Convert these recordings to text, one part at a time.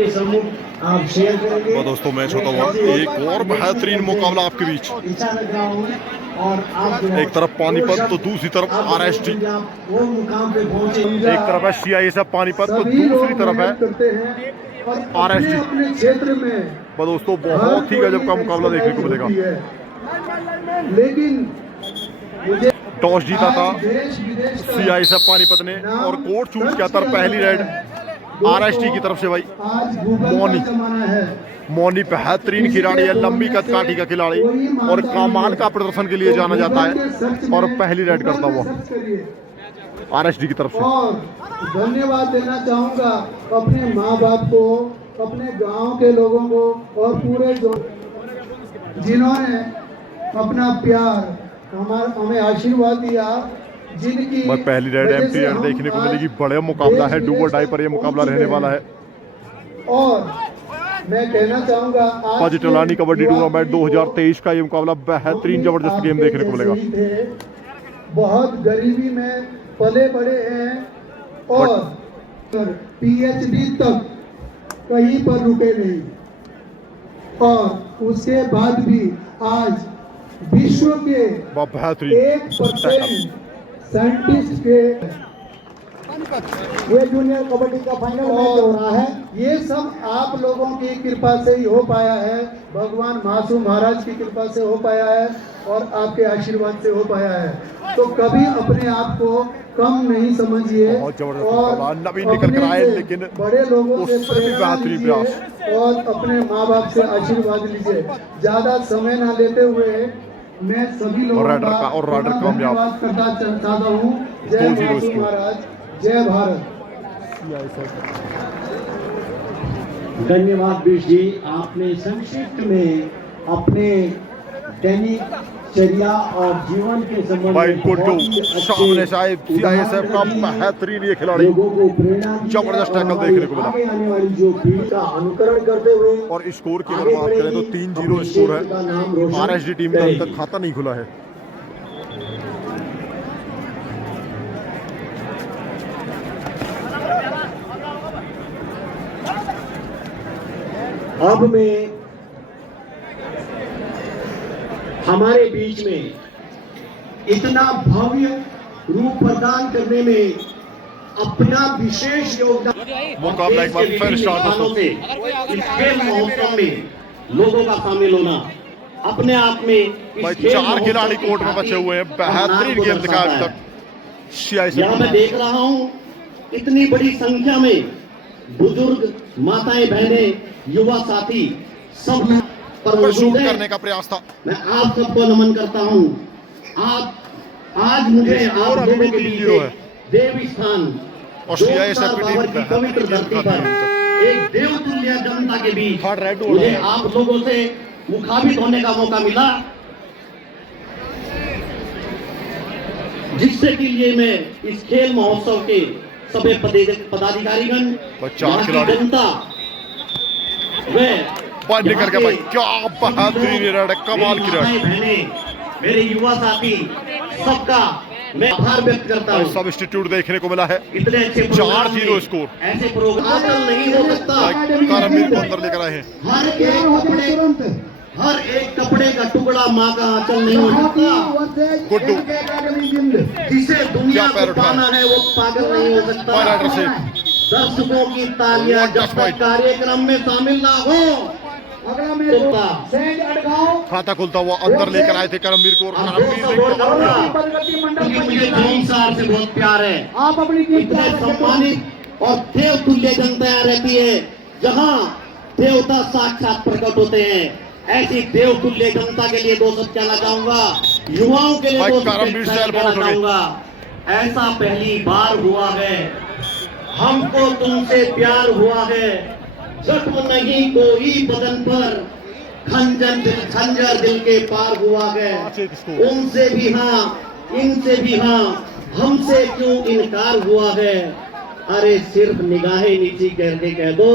आप शेयर करेंगे। तो दोस्तों मैच होता हुआ एक और बेहतरीन मुकाबला आपके बीच। एक तरफ पानीपत तो दूसरी तरफ आरएसटी। वो मुकाम पे पहुंचे, एक तरफ है सीआईएसएफ पानीपत तो दूसरी तरफ है आरएसटी। अपने क्षेत्र में तो दोस्तों बहुत ही गजब का मुकाबला देखने को मिलेगा। लेकिन मुझे टॉस जीता था सीआईएसएफ पानीपत ने और कोर्ट चूज किया था पहली रेड आरएसटी की तरफ से। भाई मौनी बेहतरीन खिलाड़ी है, लंबी कदकाठी का खिलाड़ी और कमाल का प्रदर्शन के लिए जाना जाता है और पहली रेड करता हुआ आरएसटी की तरफ से। और धन्यवाद देना चाहूंगा अपने माँ बाप को, अपने गांव के लोगों को और पूरे जिन्होंने अपना प्यार हमें आशीर्वाद दिया, जिनकी पहली रेड एमपी रेड देखने को मिलेगी। बड़े मुकाबला है, डू और डाई पर यह मुकाबला रहने वाला है। और मैं कहना चाहूंगा पजिटलानी कबड्डी टूर्नामेंट 2023 का ये मुकाबला बेहतरीन जबरदस्त गेम देखने को मिलेगा। बहुत गरीबी में पले बड़े हैं और पीएचडी तक कहीं पर रुके नहीं और उसके बाद भी आज विश्व के 1% साइंटिस्ट के ये जूनियर कबड्डी का फाइनल मैच हो रहा है। ये सब आप लोगों की कृपा से ही हो पाया है, भगवान मासूम महाराज की कृपा से हो पाया है और आपके आशीर्वाद से हो पाया है। तो कभी अपने आप को कम नहीं समझिए और नवीन निकल कर आए, लेकिन बड़े लोगों से प्रेरणा लीजिए और अपने माँ बाप से आशीर्वाद लीजिए। ज्यादा समय ना लेते हुए मैं सभी लोगों का धन्यवाद करना चाहता हूँ। जय मासूम महाराज, जय भारत। धन्यवाद बीश जी, आपने संक्षिप्त में अपने दैनिक चर्या और जीवन के संबंध सामने सीआईएसएफ का बेहतरीन ये खिलाड़ी जबरदस्त टैकल देखने को मिला। आने वाली जो पीढ़ी का अनुकरण करते हुए और स्कोर की अगर बात करें तो 3-0 स्कोर है। आरएसडी टीम का अभी तक खाता नहीं खुला है। अब मैं हमारे बीच में इतना भव्य रूप प्रदान करने में अपना विशेष योगदान मुकाबला एक बार फिर स्टार्ट से इस खेल महोत्सव में लोगों का शामिल होना अपने आप में 4 खिलाड़ी कोर्ट में बचे हुए हैं। बेहतरीन गेम दिखाया अभी तक। यहाँ मैं देख रहा हूँ इतनी बड़ी संख्या में बुजुर्ग, माताएं, बहनें, युवा साथी सब पर शूट करने का प्रयास था। मैं आप सबको नमन करता हूँ। आप आज मुझे आप लोगों के बीच देव स्थान और सीआईएसएफ की पवित्र धरती पर एक देवतुल्य जनता के बीच मुझे आप लोगों से मुखाबित होने का मौका मिला, जिससे के लिए मैं इस खेल महोत्सव के सभी पदाधिकारीगण, जनता करके भाई क्या बेहतरीन रेड, कमाल की रेड। मेरे युवा साथी सबका मैं आभार व्यक्त करता हूँ। सब्स्टिट्यूट देखने को मिला है। इतने अच्छे 4-0 स्कोर। ऐसे प्रोग्राम नहीं हो सकता। करमवीर को अंदर लेकर आए हैं। हर एक कपड़े का टुकड़ा माँ का आंचल नहीं हो सकता। गुड्डू जिसे दुनिया को पाना है वो पागल नहीं हो सकता। दर्शकों की तालियां जब तक कार्यक्रम में शामिल ना हो। खाता खुलता हुआ अंदर लेकर आए थे करमवीर को। मुझे साहब से बहुत प्यार है। आप अपनी इतने सम्मानित और देव तुल्य जनता रहती है, जहाँ देवता साक्षात प्रकट होते हैं। ऐसी देव तुल्य जनता के लिए 2 शब्द कहना चाहूंगा, युवाओं के लिए 2 शब्द कहना चाहूंगा। ऐसा पहली बार हुआ है, हमको तुमसे प्यार हुआ है। जख्म नहीं कोई बदन पर, खंजर दिल के पार हुआ है। उनसे भी हाँ, इनसे भी हाँ, हमसे क्यों इनकार हुआ है। अरे सिर्फ निगाहें नीची करके कह दो,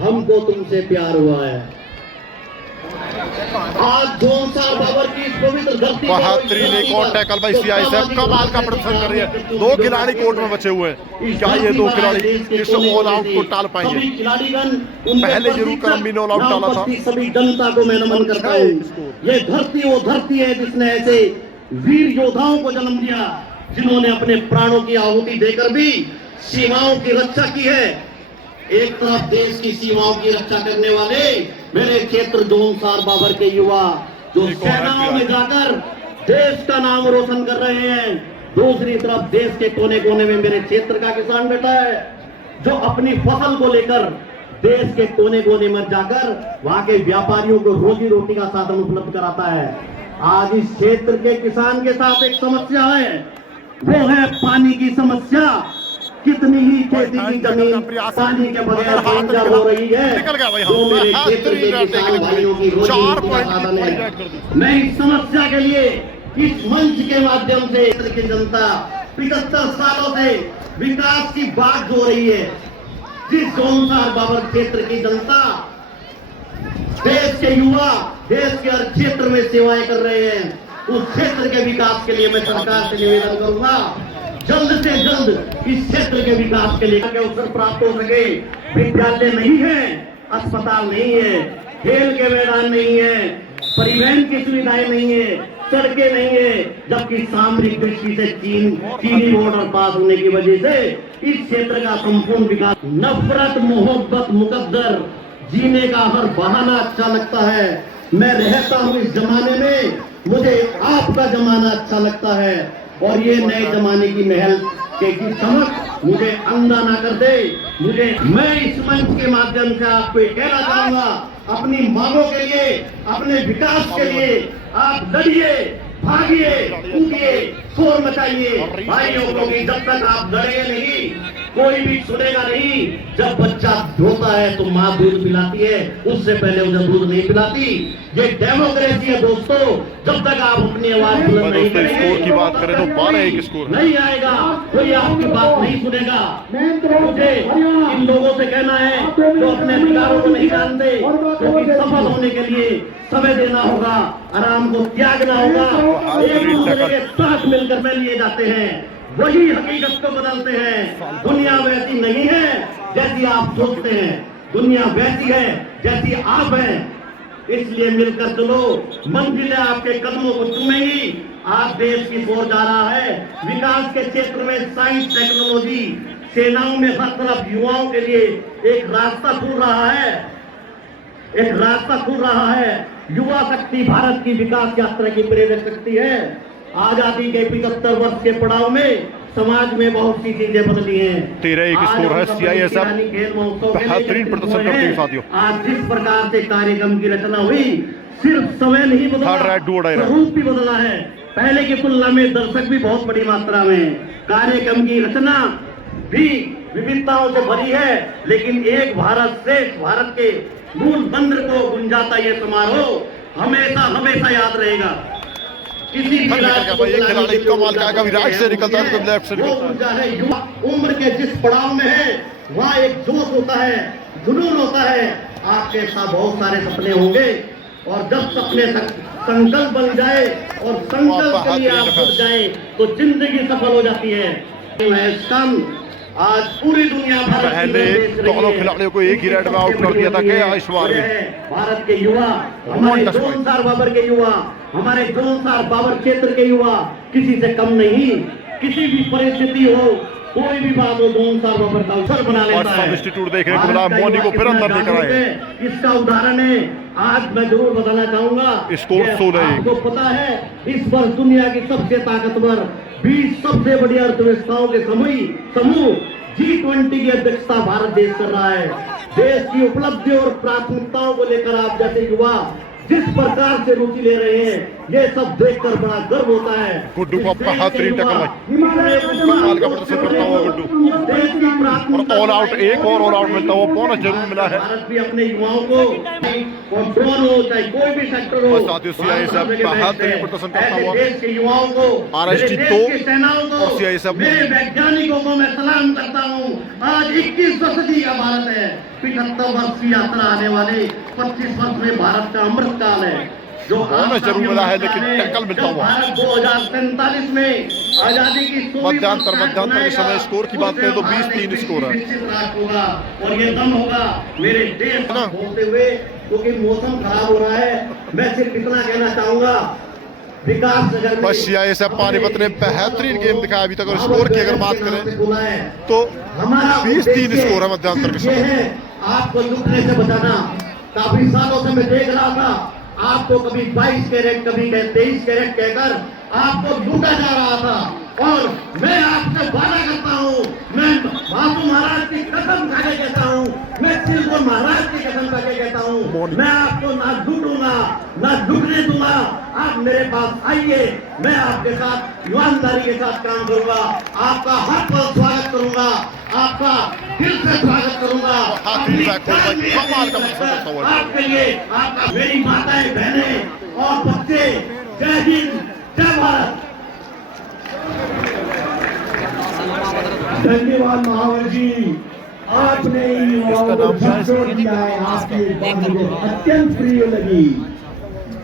हमको तुमसे प्यार हुआ है। आज जोन सार बाबर की इस पवित्र धरती पर बेहतरीन एक और टैकल भाई CISF कमाल का प्रदर्शन कर रही है। दो खिलाड़ी कोर्ट में बचे हुए हैं। क्या ये दो खिलाड़ी इस ऑल आउट को टाल पाएंगे? पहले जरूर करम ऑल आउट डाला था। सभी जनता को मैं नमन करता हूँ। ये धरती वो धरती है जिसने ऐसे वीर योद्धाओं को जन्म दिया, जिन्होंने अपने प्राणों की आहुति देकर भी सीमाओं की रक्षा की है। एक तरफ देश की सीमाओं की रक्षा करने वाले मेरे क्षेत्र जोन सार बाबर के युवा जो सेनाओं में जाकर देश का नाम रोशन कर रहे हैं, दूसरी तरफ देश के कोने कोने में मेरे क्षेत्र का किसान बैठा है जो अपनी फसल को लेकर देश के कोने कोने में जाकर वहां के व्यापारियों को रोजी रोटी का साधन उपलब्ध कराता है। आज इस क्षेत्र के किसान के साथ एक समस्या है, वो है पानी की समस्या। कितनी ही खेती की जमीन पानी के बगैर बंजर हो रही है। जो मेरे क्षेत्र के किसान भाइयों की रोजी रोटी का साधन है। मैं इस समस्या के लिए इस मंच के माध्यम से क्षेत्र की जनता 75 सालों से विकास की बात जो रही है, जिस जोन सार बाबर क्षेत्र की जनता, देश के युवा देश के हर क्षेत्र में सेवाएं कर रहे हैं, उस क्षेत्र के विकास के लिए मैं सरकार से निवेदन करूंगा जल्द से जल्द इस क्षेत्र के विकास के लिए अवसर प्राप्त हो सके। विद्यालय नहीं है, अस्पताल नहीं है, खेल के मैदान नहीं है, परिवहन की सुविधाएं नहीं है, सड़कें नहीं है, जबकि सामरिक दृष्टि से चीनी बॉर्डर पास होने की वजह से इस क्षेत्र का संपूर्ण विकास। नफरत मोहब्बत मुकद्दर जीने का हर बहाना अच्छा लगता है। मैं रहता हूँ इस जमाने में, मुझे आपका जमाना अच्छा लगता है और ये नए जमाने की महल के की चमक मुझे अंधा ना कर दे। मैं इस मंच के माध्यम से आपको कहना चाहूंगा, अपनी मांगों के लिए, अपने विकास के लिए आप लड़िए, भागिए, कूदिए, शोर मचाइए भाइयों को। जब तक आप लड़ेंगे नहीं कोई भी सुनेगा नहीं। जब बच्चा रोता है तो माँ दूध पिलाती है, उससे पहले उसे दूध नहीं पिलाती। ये डेमोक्रेसी है दोस्तों। जब तक आप अपनी आवाज बुलंद नहीं करेंगे, स्कोर की बात करें तो 12-1 स्कोर नहीं आएगा, कोई आपकी बात नहीं सुनेगा। मुझे इन लोगों से कहना है जो अपने अधिकारों को नहीं जानते, क्योंकि सफल होने के लिए समय देना होगा, आराम को त्यागना होगा। एक दूसरे के साथ मिलकर में लिए जाते हैं, वही हकीकत को बदलते हैं। दुनिया वैसी नहीं है जैसी आप सोचते हैं, दुनिया वैसी है जैसी आप हैं। इसलिए मिलकर चलो, मंजिलें आपके कदमों को चूमेंगी। आज देश की ओर जा रहा है, विकास के क्षेत्र में साइंस टेक्नोलॉजी, सेनाओं में हर तरफ युवाओं के लिए एक रास्ता खुल रहा है, एक रास्ता खुल रहा है। युवा शक्ति भारत की विकास यात्रा की प्रेरक शक्ति है। आजादी के 75 वर्ष के पड़ाव में समाज में बहुत सी चीजें बदली हैं। 13-1 स्कोर है। CISF बेहतरीन प्रदर्शन करती है साथियों। आज जिस प्रकार से कार्यक्रम की रचना हुई, सिर्फ समय नहीं बदला, स्वरूप भी बदला है। पहले की तुलना में दर्शक भी बहुत बड़ी मात्रा में, कार्यक्रम की रचना भी विविधताओं से भरी है, लेकिन एक भारत श्रेष्ठ भारत के मूल मंत्र को गुंजाता यह समारोह हमेशा हमेशा याद रहेगा। किसी भी खिलाड़ी कमाल का, कभी राइट से निकलता है, कभी लेफ्ट से निकलता है। युवा उम्र के जिस पड़ाव में है वहाँ एक जोश होता है, जुनून होता है। आपके साथ बहुत सारे सपने होंगे और जब सपने संकल्प बन जाए और संकल्प के लिए आप जुट जाए तो जिंदगी सफल हो जाती है। आज पूरी दुनिया पहले दोनों खिलाड़ियों को एक ही रेड में आउट कर दिया था क्या इस बार भी? भारत के युवा, हमारे जोन सार बाबर के युवा, हमारे जोन सार बाबर क्षेत्र के युवा किसी से कम नहीं। किसी भी परिस्थिति हो, कोई भी बात हो, जोन सार बाबर का अवसर बना लेता है। सब्स्टिट्यूट देखने को मिला, मोनी को फिर अंदर लेकर आए। इसका उदाहरण है, आज मैं जरूर बताना चाहूंगा, स्कोर 16। आपको पता है इस वर्ष दुनिया की सबसे ताकतवर 20 सबसे बड़ी अर्थव्यवस्थाओं के समूह G20 की अध्यक्षता भारत देश कर रहा है। देश की उपलब्धि और प्राथमिकताओं को लेकर आप जैसे युवा जिस प्रकार से रुचि ले रहे हैं, ये सब देखकर बड़ा गर्व होता है। गुड्डू को बेहतरीन टक्कर भाई, कमाल का प्रदर्शन करता हुआ गुड्डू, और ऑल आउट, एक और ऑल आउट मिलता हुआ बोनस जरूर मिला है। भारत भी अपने युवाओं को, और ड्रोन हो चाहे कोई भी सेक्टर हो, साथियों CISF बेहतरीन प्रदर्शन करता हुआ देश के युवाओं को, RSG मेरे 2 देश के सेनाओं को, और CISF मेरे वैज्ञानिकों को मैं सलाम करता हूँ। आज 21वीं सदी का भारत है, 75 वर्ष की यात्रा आने वाले 25 वर्ष में भारत का अमृत काल है, जो बोनस जरूर मिला है लेकिन टैकल मिलता हुआ। भारत 2047 में आजादी की मध्यांतर के समय स्कोर की बात करें तो 20-3 स्कोर है। होगा और ये दम होगा मेरे देश को बोलते हुए, क्योंकि मौसम खराब हो रहा है। मैं सिर्फ इतना कहना चाहूंगा, विकास नगर बस CISF पानीपत ने बेहतरीन गेम दिखाया अभी तक, और स्कोर की अगर बात करें तो 20-3 स्कोर है मध्यांतर के समय। आपको लूटने से बचाना, काफी सालों से मैं देख रहा था आपको कभी 22 कैरेट कभी 23 कैरेट कहकर आपको लूटा जा रहा था, और मैं आपसे वादा करता हूँ, मैं बापू महाराज की कसम खा के कहता हूँ, मैं सिर्फ महाराज की कसम खा के कहता हूँ, मैं आपको ना लूटूंगा ना लूटने दूंगा। आप मेरे पास आइए, मैं आपके साथ ईमानदारी के साथ काम करूंगा, आपका हर पल स्वागत करूंगा, आपका दिल से स्वागत करूंगा। आपके लिए आपका, मेरी माताएं बहनें और बच्चे, जय हिंद जय भारत। धन्यवाद महावर जी, आपने युवाओं को झकझोर दिया है। आपकी बात मुझे अत्यंत प्रिय लगी।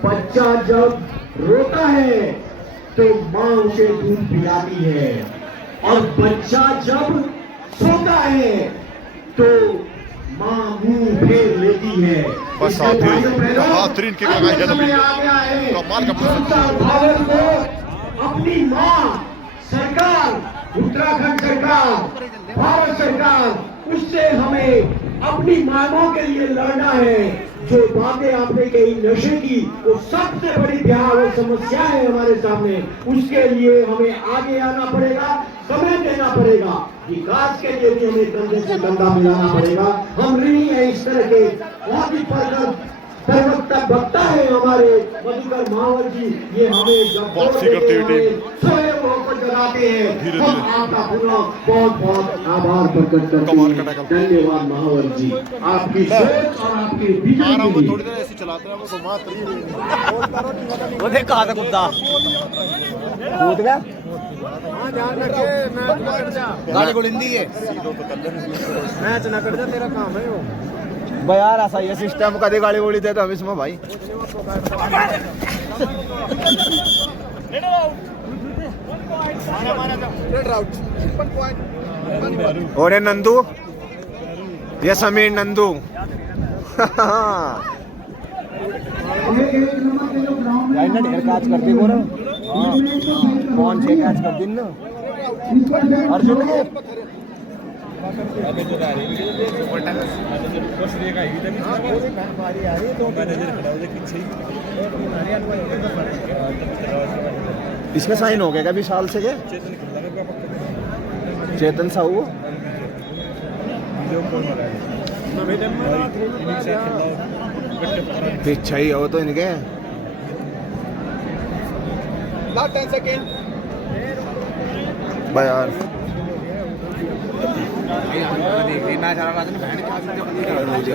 बच्चा जब रोता है तो माँ उसे दूध पिलाती है, और बच्चा जब सोता है तो माँ मुंह फेर लेती है। बस बेहतरीन किक लगाई है नबील ने, कमाल का प्रदर्शन। भारत को अपनी माँ सरकार, उत्तराखंड सरकार, भारत सरकार, उससे हमें अपनी मांगों के लिए लड़ना है। जो बातें आपने कही नशे की, वो सबसे बड़ी बिहार और समस्या है हमारे सामने। उसके लिए हमें आगे आना पड़ेगा, समय देना पड़ेगा, विकास के लिए भी हमें कंधे से कंधा मिलाना पड़ेगा। हम ऋणी हैं इस तरह के बहुत ही प्रवर्तक वक्ता है हमारे मधुकर महावर जी। ये हमें स्वयं को जगाते हैं। हम आपका पुनः बहुत बहुत आभार प्रकट करते हैं। धन्यवाद महावर जी, आपकी सोच और आपके विजन के लिए। थोड़ी देर ऐसे चलाते हैं वो देख कहा था कुत्ता कूद गया, गाड़ी को लिंदी है, मैच ना कर दे, तेरा काम है वो यार। ऐसा ये सिस्टम कभी गाड़ी गोली दे तो हम इसमें भाई और नंदू, ये समीर नंदू ढेर काज करती बोल कौन छे काज कर दिन अर्जुन के इसमें साइन हो गया क्या विशाल से? क्या चेतन साहू पीछा ही हो तो इनके 10 सेकेंड यार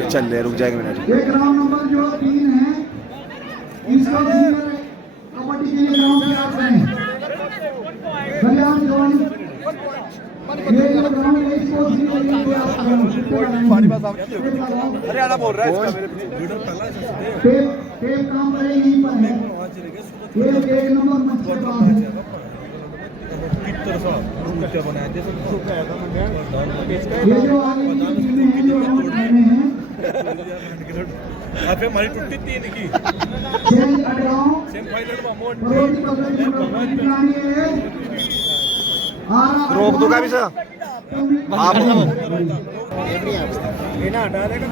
चल ले, रुक जाएगा मिनट। एक ग्राउंड नंबर जो 3 है, इसका कबड्डी के लिए ग्राउंड तैयार करें। कल्याण जवान ये ग्राउंड है, इसको हरियाणा बोल रहा है, टेप काम करे यहीं पर है। ये 1 नंबर मंच के पास है। ये जो आगे की टीमें हैं जो आउट रहे हैं, हमारी टुट्टी 3 की रोक दूंगा भी सर आप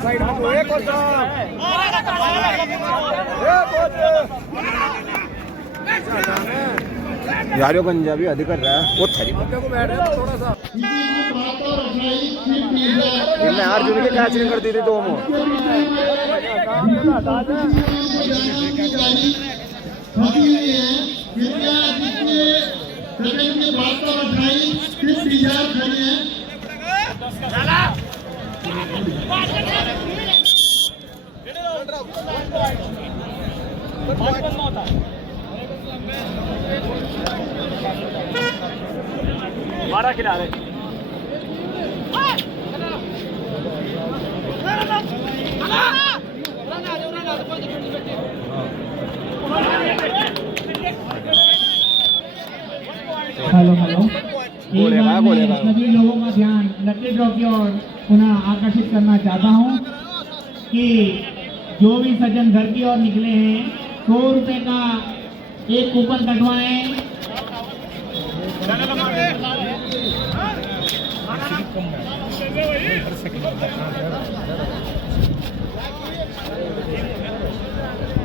साइड यार यो पंजाबी अधिक कर रहा है वो थरी थोड़ा सा मैं अर्जुन की कैचिंग करती थी 2 मोड़ फंसी हुई है। कृपया जिसने सेकंड के बाद का उठाई सिर्फ इंतजार खड़ी है। मारा किनारे हेलो हेलो, एक बार मैं सभी लोगों का ध्यान लकी ड्रॉ की ओर पुनः आकर्षित करना चाहता हूं कि जो भी सज्जन घर की ओर निकले हैं 100 रुपए का एक कूपन कटवाएं।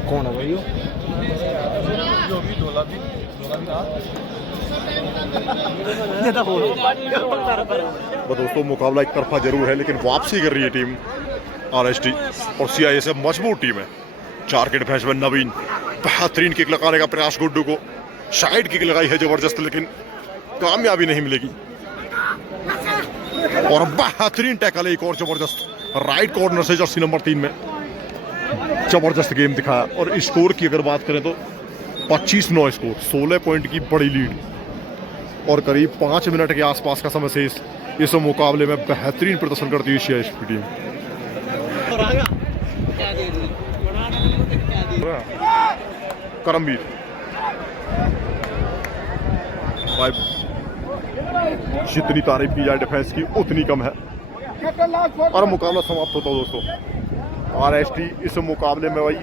कौन है भाई? तो दोस्तों मुकाबला एक तरफा जरूर है, लेकिन वापसी कर रही है टीम आरएसटी और सीआईएसएफ मजबूत टीम है। 4 के डिफेंस में नवीन बेहतरीन किक लगाने का प्रयास, गुड्डू को साइड किक लगाई है जबरदस्त, लेकिन कामयाबी नहीं मिलेगी। और बेहतरीन टैकल है एक और जबरदस्त राइट कॉर्नर से जर्सी नंबर 3 में जबरदस्त गेम दिखाया। और स्कोर की अगर बात करें तो 25-9 स्कोर, 16 पॉइंट की बड़ी लीड और करीब 5 मिनट के आसपास का समय शेष। इस मुकाबले में बेहतरीन प्रदर्शन करती हुई सीआईएसएफ टीम। करमवीर भाई, जितनी तारीफ की जाए डिफेंस की उतनी कम है और मुकाबला समाप्त होता है दोस्तों। आरएसटी इस मुकाबले में भाई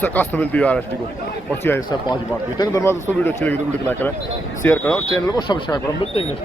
शिकस्त मिलती है आरएसटी को और सीआईएसएफ 5 बार जीतेंगे। धन्यवाद दोस्तों, वीडियो अच्छी लगी तो वीडियो को लाइक करें, शेयर करें और चैनल को सब्सक्राइब करें। मिलते हैं नेक्स्ट।